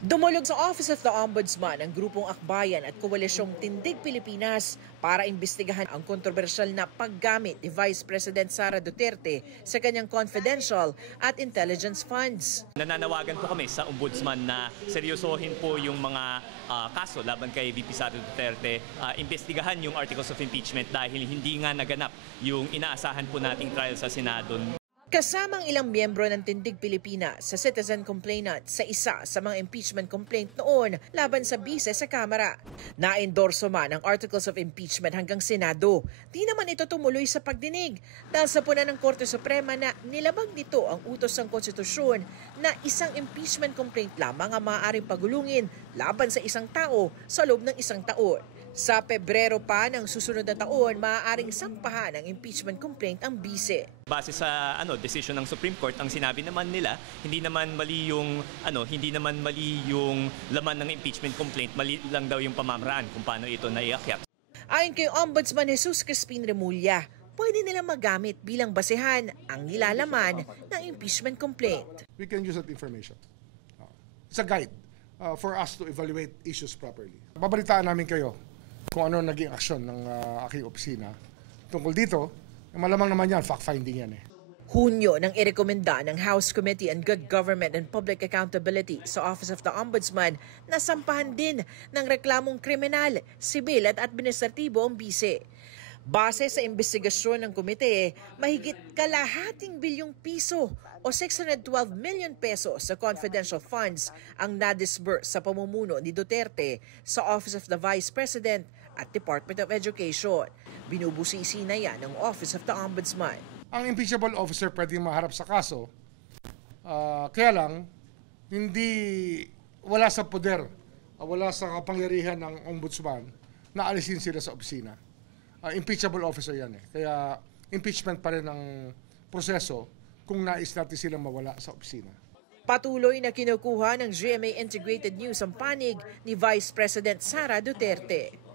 Dumulog sa Office of the Ombudsman ang grupong Akbayan at Koalisyong Tindig Pilipinas para imbestigahan ang kontrobersyal na paggamit ni Vice President Sara Duterte sa kanyang confidential at intelligence funds. Nananawagan po kami sa Ombudsman na seryosohin po yung mga kaso laban kay VP Sara Duterte, imbestigahan yung articles of impeachment dahil hindi nga naganap yung inaasahan po nating trial sa Senado. Kasamang ilang miyembro ng Tindig Pilipinas sa citizen complainant sa isa sa mga impeachment complaint noon laban sa bise sa Kamara. Na-endorso man ang articles of impeachment hanggang Senado. Di naman ito tumuloy sa pagdinig dahil sa puna ng Korte Suprema na nilabag nito ang utos ng konstitusyon na isang impeachment complaint lamang ang maaaring pagulungin laban sa isang tao sa loob ng isang taon. Sa Pebrero pa ng susunod na taon, maaaring sampahan ng impeachment complaint ang bise. Base sa decision ng Supreme Court, ang sinabi naman nila, hindi naman mali yung laman ng impeachment complaint, mali lang daw yung pamamaraan kung paano ito naiakyat. Ayon kay Ombudsman Jesus Crispin Remulla, pwede nilang magamit bilang basehan ang nilalaman ng impeachment complaint. We can use that information. It's a guide for us to evaluate issues properly. Babalitaan namin kayo kung ano naging aksyon ng aking opisina. Tungkol dito, malamang naman yan, fact-finding yan . Hunyo nang irekomenda ng House Committee on Good Government and Public Accountability sa Office of the Ombudsman na sampahan din ng reklamong kriminal, sibil at administratibo ang bise. Base sa investigasyon ng komite, mahigit kalahating bilyong piso o 612 million pesos sa confidential funds ang na-disburse sa pamumuno ni Duterte sa Office of the Vice President at Department of Education. Binubusisi na yan ng Office of the Ombudsman. Ang impeachable officer pwedeng maharap sa kaso, kaya lang wala sa poder, wala sa kapangyarihan ng ombudsman na alisin sila sa opisina. Impeachable officer yan . Kaya impeachment pa rin ang proseso kung nais natin silang mawala sa opisina. Patuloy na kinukuha ng GMA Integrated News ang panig ni Vice President Sara Duterte.